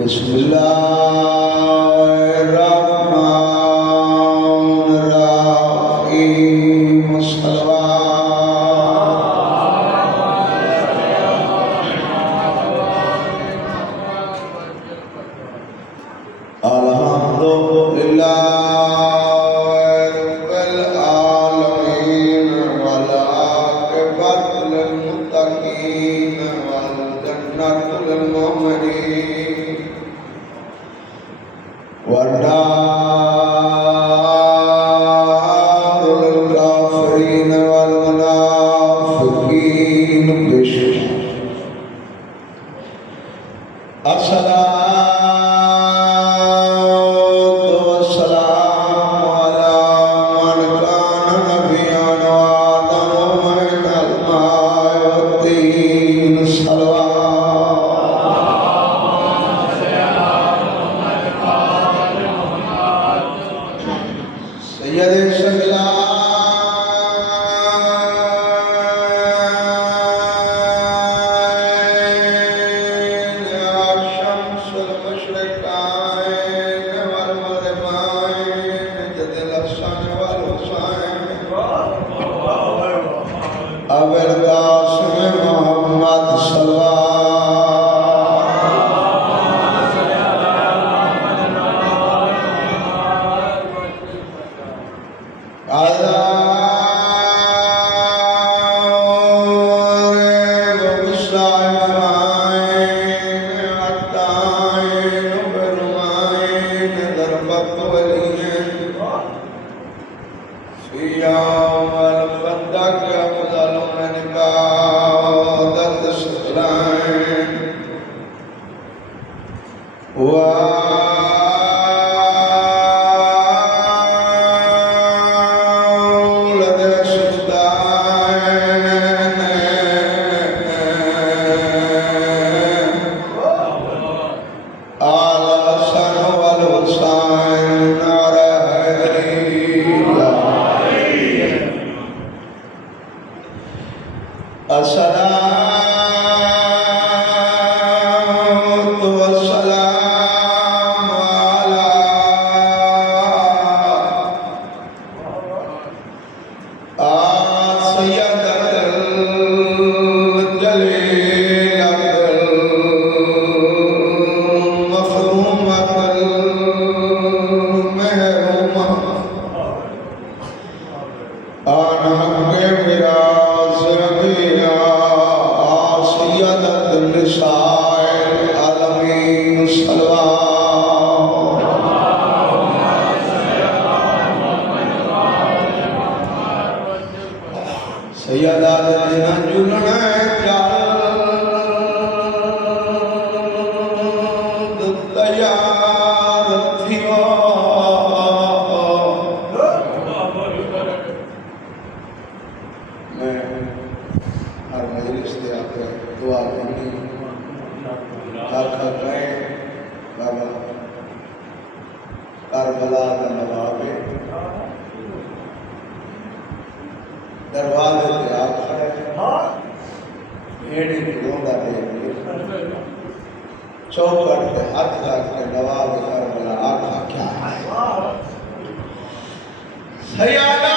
बिस्मिल्लाहिर्रहमानिर्रहीम अल्हम्दुलिल्लाहि रब्बिल आलमीन वल आक़िबतु लिल मुत्तक़ीन वल जन्नतु लिल मुमिनीन वन्नारु लिल काफ़िरीन वल मुनाफ़िक़ीन अबुल कासिम मोहम्मद करबला का नवाब दरवाजे पे आप खड़े भेड़ी रोंदा दे चौकट पे हाथ रख के नवाब करबला आखा क्या है सयादा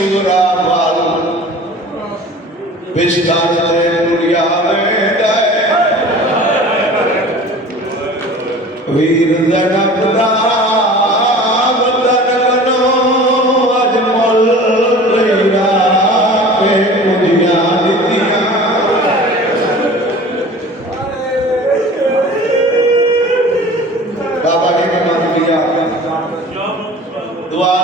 सुगरा बाल बिस्तर ते दुनिया में दे वीर जनकदा वतन बनो अजमल तेरा पे मुझिया दितिया बाबा ने मान लिया दुआ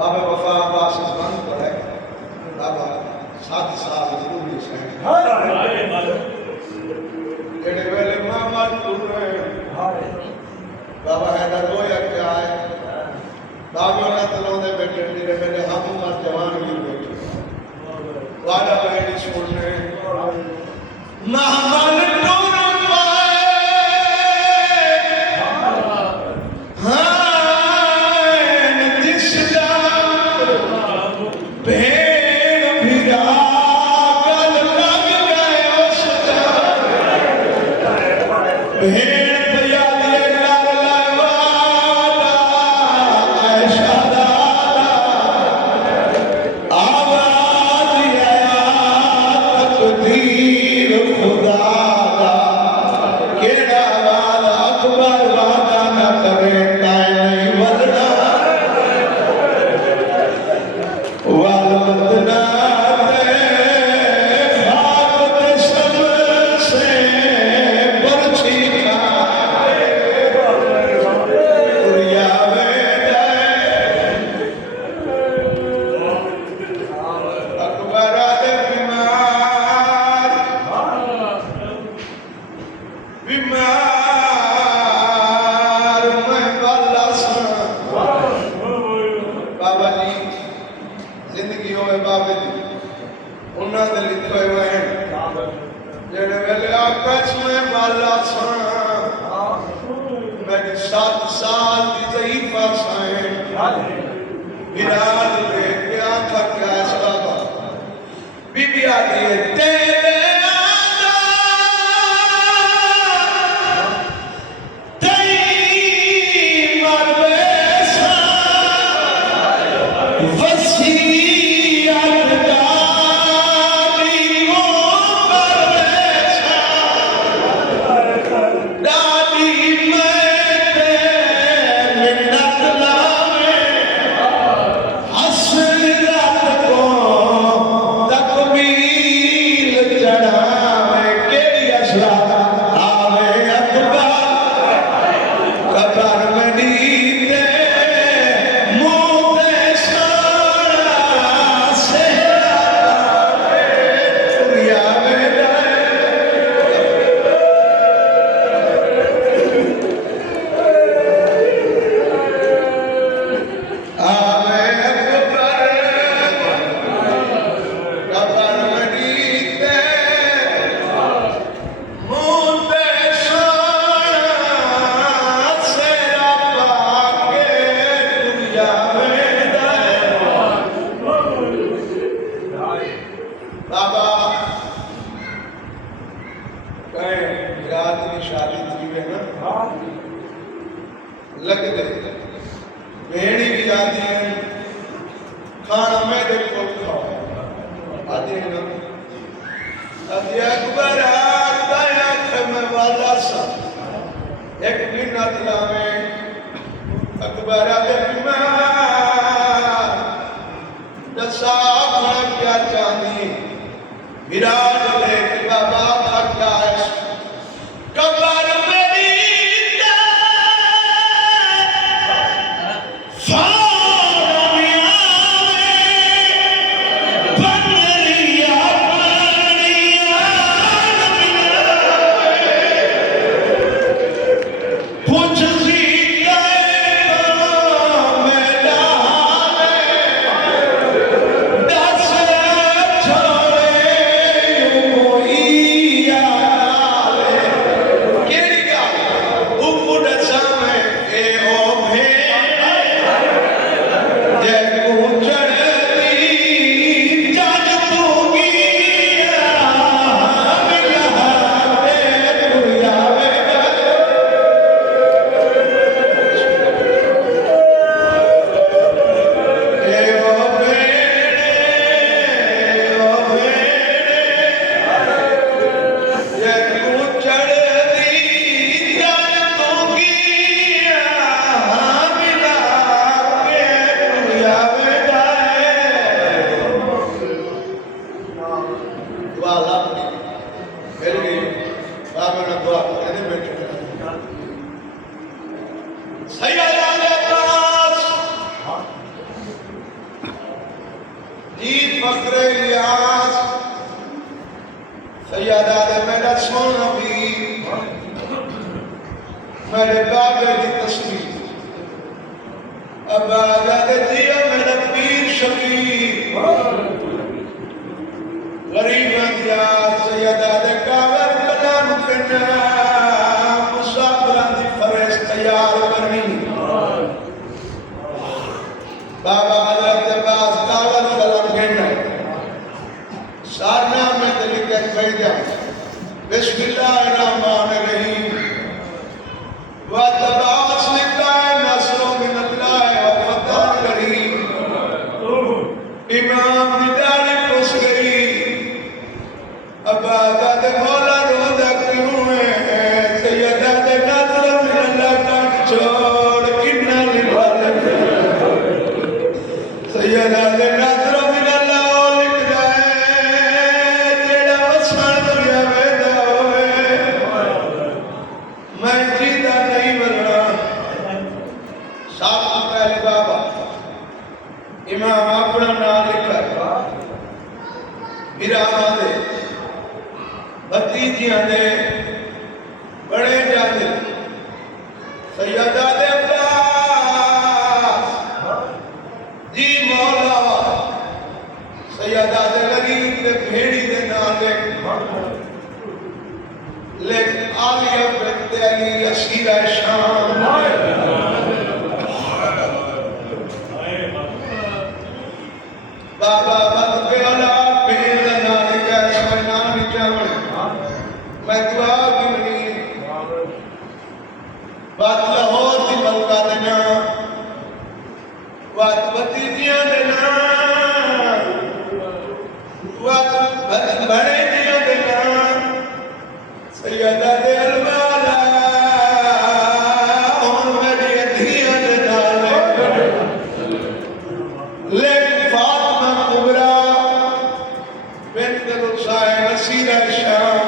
बाबा वफा अब्बास बंद पड़े बाबा 7 साल पूरी से जेड़े वेले मामल तुरे बाबा हैदर रोया क्या है बाबा ने तलोंदे बैठे मेरे मेरे हम उम्र जवान भी बैठे वादा बैठी सुनने मामल रात की शादी थी है ना लग दे भेड़ी भी आती है खाना में देखो खाओ आती है ना अभी अकबर आता है मैं वाला सा एक दिन अतला में अकबर आते मैं दसा खाना क्या चाहनी विराट लेके बाबा का क्या है कबर मेरी मेरे बाबे की तस्वीर अब आजाद दिया मेरा पीर शकीर गरीब सैयदा दे कावर कलाम करना मुसाफिरां दी फरेश तैयार करनी बाबा हजरत अब्बास कावर कलाम करना सारना में लिख के भेजा बिस्मिल्लाहिर्रहमानिर्रहीम वतबास लिखाए नस्रों में नतलाए वफता करीम इमाम निदानी पुस गई अब आजाद मौला रोजा क्यों है सैयदा दे नजर में अल्लाह का छोड़ किन्ना लिखवाल सैयदा दे नजर में अल्लाह लिख जाए तेरा वसन दिया वेदा होए मैं जीदा नहीं बनना साथ पहले बाबा इमाम अपना नाम लिखा बिरामा दे भतीजियां दे बड़े जाते सैयदा दे अब्बास जी मौला सैयदा दे लगी ते भेड़ी दे नाम ले आलिया बिनत अली असीरा शाम बाबा मत प्याला पेड़ ना लिखा समझना नहीं चावण मैं दुआ करनी बात लाहौर की मलका देना बात भतीजियां देना बात बड़े दिया देना सैयदा दे अलमाला और मेरी अधिया दे नाले लेकिन फातिमा कुबरा बिनत हुसैन असीरा शाम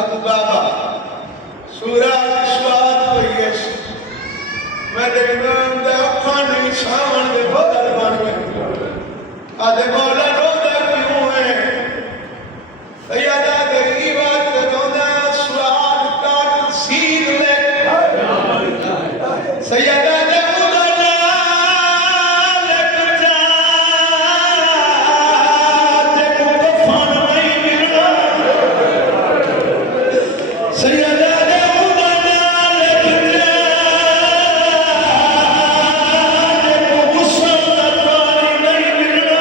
अब बाबा सूरा स्वाद होइस मेरे इमाम दे अखां नहीं सावन दे बदल बन गए आदे मौला रोदा क्यों है सैयदा दे की बात रोदा स्वाद का सीन ले सैयदा दे उदना लेकर जा ते कफन नहीं मिलना सैयदा दे उदना लेकर जा ते गुस्सा का पानी नहीं मिलना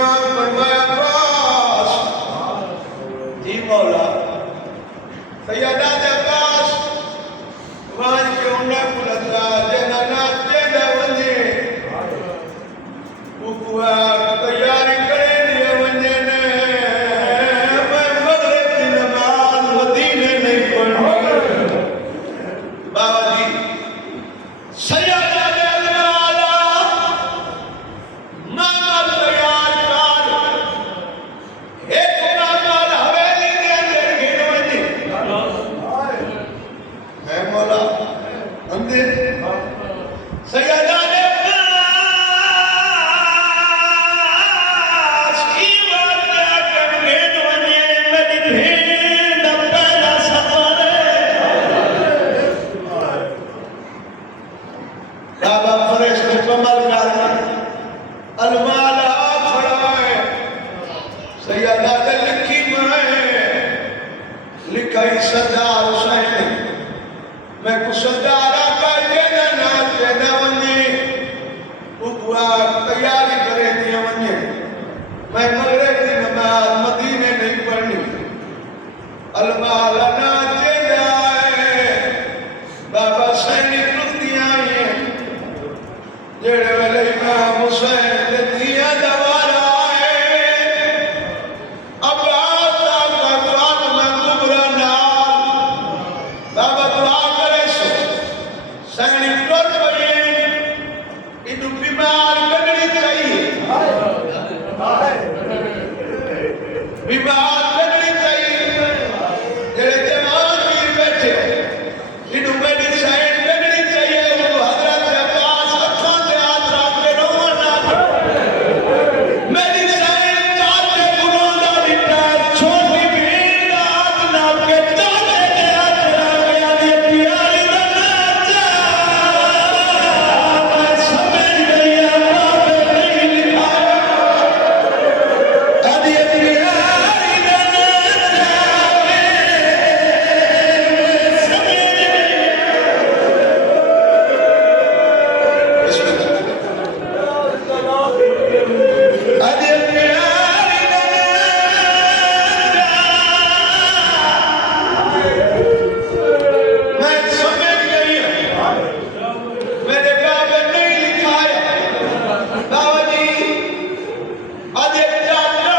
इमाम फरमाया अब्बास जी मौला सैयदा अब्बास वहां के उन्हें पुलता जना नाचे दवने उकुआ तैयारी करे दिए वने ने मैं मगरिब की नमाज मदीने नहीं पढ़नी बाबा जी सैयदा अल्लाह मामा तैयार कर एक मामा हवेली के अंदर घेर वने है मौला अंदर सैयदा बाबा फरेश मुकम्मल करना अलमाला खड़ा है सैयदा लिखी मैं लिखाई सरदार हुसैन मैं कुछ सरदारा का ये ना कहना वने उकुआ तैयारी करे दिया वने मैं मगरिब की नमाज मदीने नहीं पढ़नी अलमाला ना चेदा है बाबा सैनी रुदियां है जेड़े वेले इमाम हुसैन दिया दवारा है अब आता भगवान में कुबरा नाल बाबा दुआ करे सो सैनी टोर पड़े इनु बीमार लगनी चाहिए बीमार लगनी चाहिए जेड़े जवान वीर बैठे इनु मेडिसिन लगनी चाहिए वो हजरत अब्बास अखों से हाथ रख के रोना मेडिसिन चाहते गुनों दा दिता छोटी भीड़ हाथ नाप के चाहते के हाथ रख के आदि प्यारी दा नाचा मैं समझ गई बाबे नहीं लिखाया आदि प्यारी दा नाचा मैं समझ गई मेरे बाबे नहीं लिखाया बाबा जी अरे चाचा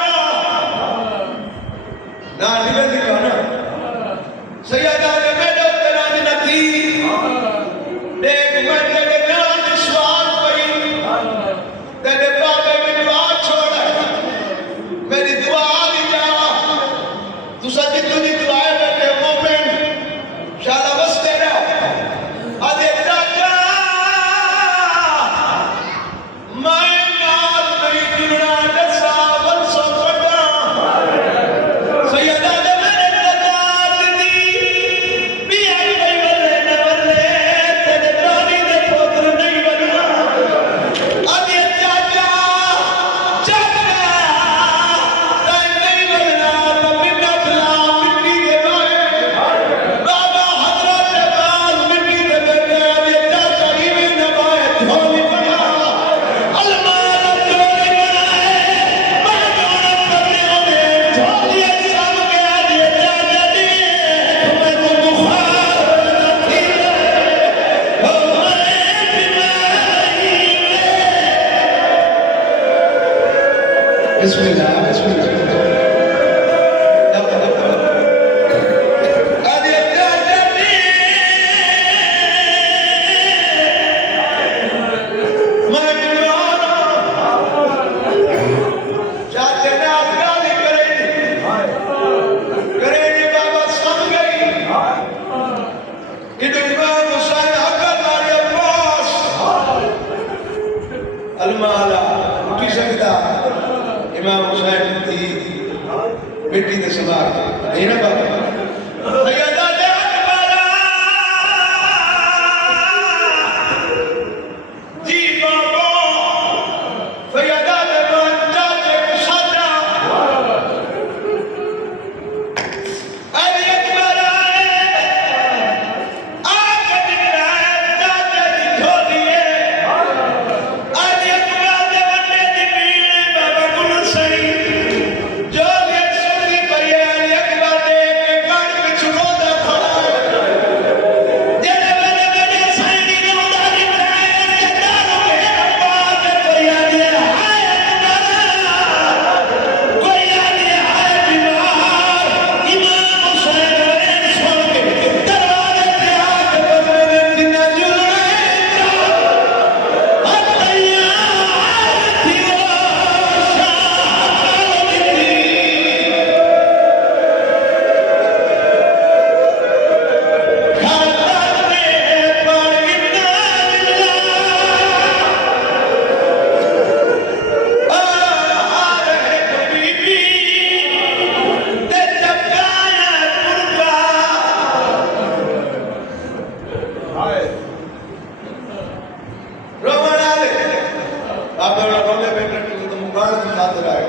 ना निकल दिखाना सैयदा ने मेरे तेरा नथी देख मैं तेरे नाम विश्वास पई तेरे बाबे में दुआ छोड़ा मेरी दुआ ली जा तू सच्ची तुझी दुआ बैठे मोमिन शाला बस तेरा अरे चाचा मैं नाल नहीं जुड़ना दसा बंसो पड़ा सैयदा ने मेरे कदात दी बिया नहीं बल्ले न बल्ले तेरे रानी दे पुत्र नहीं बनना अरे चाचा चाचा ताई नहीं बनना तो बिना भला मिट्टी दे बाए बाबा हजरत अब्बास मिट्टी दे बैठे अरे चाचा ही में न बाए झोली बना अलमारा झोली बनाए बागों करने होने झोली सब के आजे चाचा दी तुम्हें तो बुखार थी हो मैं बीमारी बिस्मिल्लाह बिस्मिल्लाह अरे चाचा दी मैं बीमार चाचा ने गाली करेगी बाबा समझ गई इधर इमाम हुसैन अकल वाले अब्बास अलमाला उठी सकता इमाम हुसैन थी मिट्टी के सवार नहीं ना बाबा सैयदा ने अकबरा जी बाबा सैयदा ने बच्चा के सादा अरे अकबरा आके दिखला चाचा जी झोलिए अरे अकबरा दे बन्ने दी भीड़ बाबा गुल नजर आए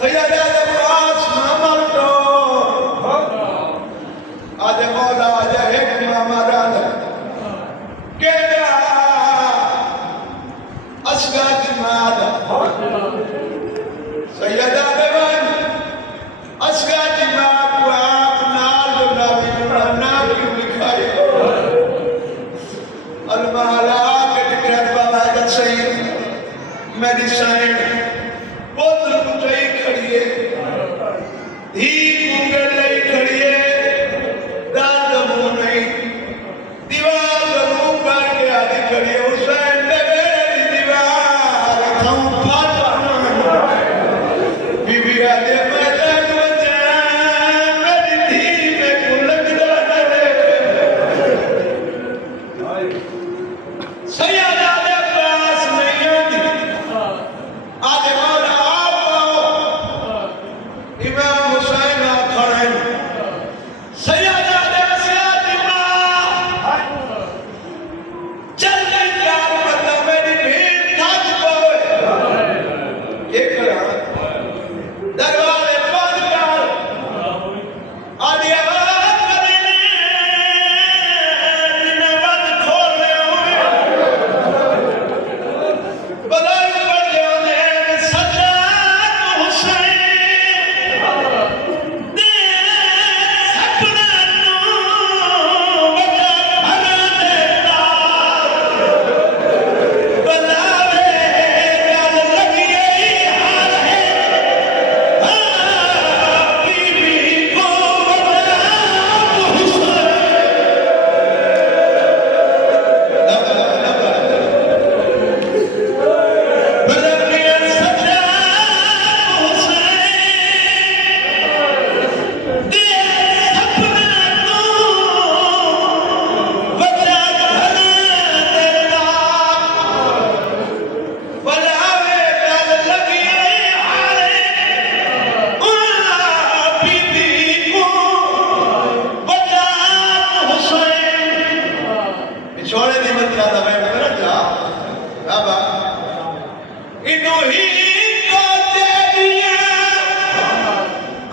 सैयदा अब्बास मामा तो आज मौला आज एक मामा रान केदा असगा जिमाद सैयदा देवन असगा जिमाद को आप नाल बुलावी नाम क्यों लिखाए अलमाला के टिकट बाबा का सही मेरी साइन बोतल कुचाई खड़ी है धी कुंगे लई खड़ी है दाद मुंह नहीं दीवार मुंह पर के आदि खड़ी है हुसैन दे मेरी दीवार खाऊं फाटा बीबी आदि मैदान बचा मेरी धी में कुलक दाना देखे सैयदा अब्बास नहीं आती आज मौला आप इमाम हुसैन खड़े सैयदा चल गई यार मतलब मेरी भीड़ थक गए एक दरवाजे बंद कर आदिया करेने जिन्हें बंद खोल रहे बदल पड़ गए सज्जाद हुसैन दे सपना तू बता भला देता बनावे गल लगी हाल है बीबी को बता हुसैन छोड़े नहीं मत ज्यादा मैं मेरा जा बाबा इनो ही को दे दिया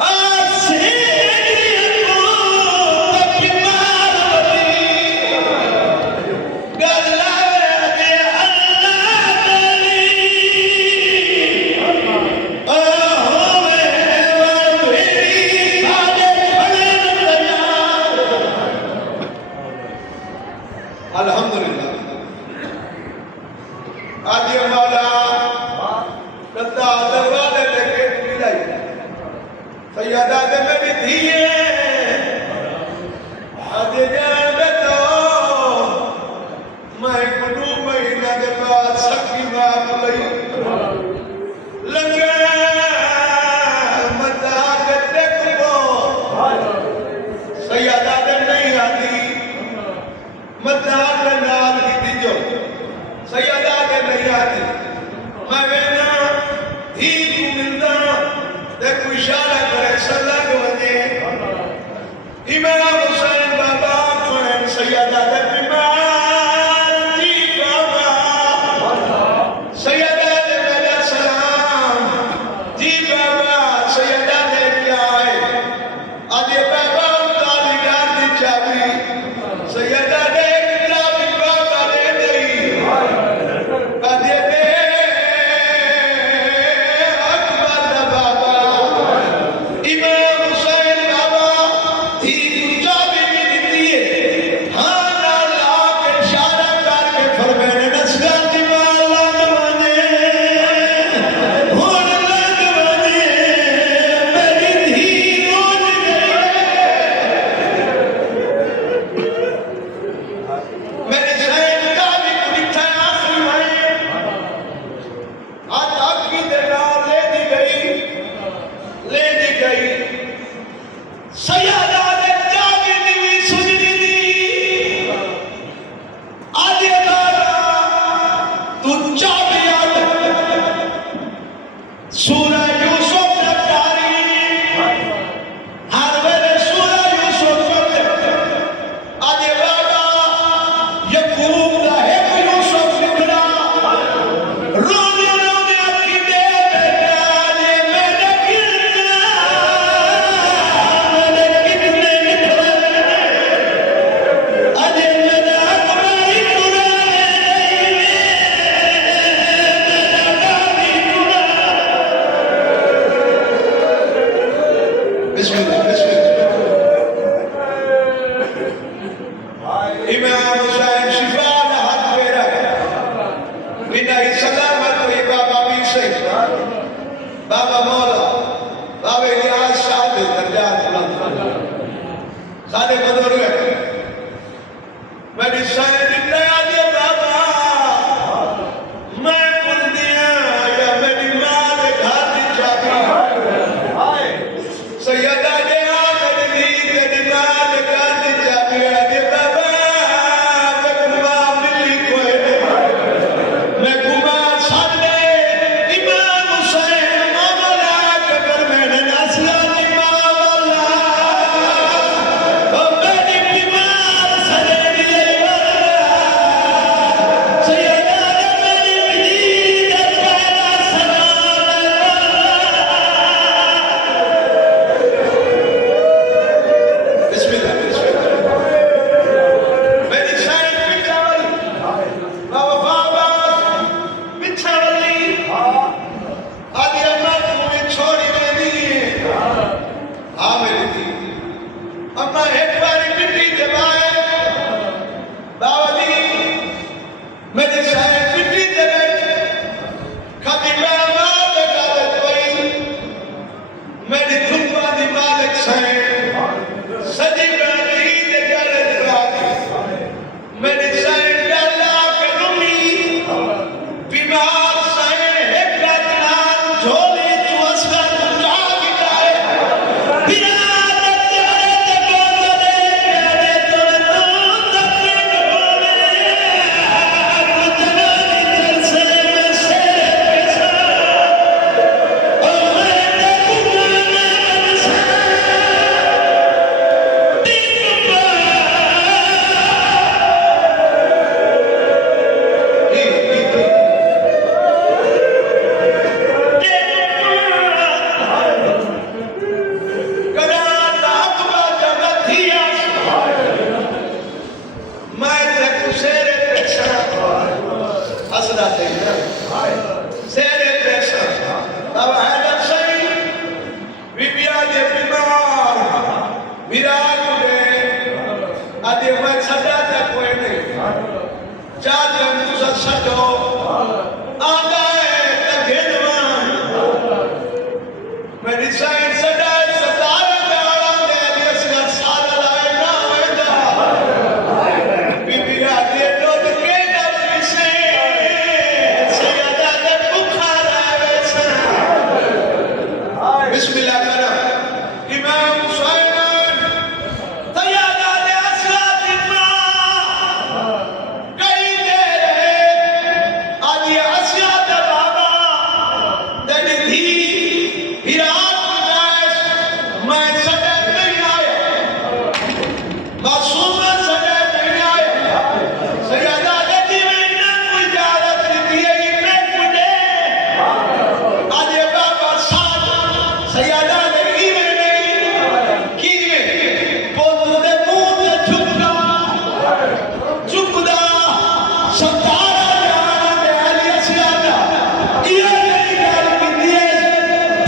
आसे को बीमारी गल्ला दे अल्लाह तेरी ओ होवे मेरी सादे खड़े तैयार अल्हम्दुलिल्लाह आदि मौला कदा दरवाजे लेके मिलाई सैयदा दे मेरी धीए आदि जान दे तो मैं कुदू महीना के बाद सखी बाप लई लंगा मता के देखो सैयदा दे नहीं आती मता के नाम की दीजो सैयदा के नहीं आती मैं वेना ही मिलता देखो इशारा करे सल्लल्लाहु अलैहि इमाम हुसैन बाबा को सैयदा के बीमार जी बाबा सैयदा ने मेरा सलाम जी बाबा सैयदा ने क्या है आज बाबा ताली डाल दी चाबी सैयदा ने चाबी बाबा दे दी आज दे अकबर दा बाबा इमाम हुसैन बाबा ही चाबी भी दी है हाँ ना ला के इशारा करके फरमाने नस्गा दीवाला नवाने होन लगवाने मेरी धी रोज मेरे शहर का भी कुछ आखिरी है आज आखिरी दरगाह ले दी गई सैयदा ने जागी दी सुजनी दी आज तू चाबी सूरह यूसुफ ने तारी हर वेले सूरह यूसुफ पढ़ते आज बाबा यकूब दा एक यूसुफ लिखना रोने रोने Bina selamat wa Baba Bisik, Baba Mola, Baba Ilyas Shahid, Darjat Buland. Sade Badurwe. Meri Shahid Ibraya diye Baba. मैं भूल दिया या मेरी माँ ने घर की चाबी सैयदा ने मेरी नींद मेरी माँ ने घर की चाबी आदि बाबा मैं घुमा मिली कोई मैं घुमा सामने इमाम हुसैन मौला कबर मैंने नासिया इमाम अल्लाह ओ मेरी बीमार सरे दिए सैयदा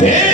Yeah.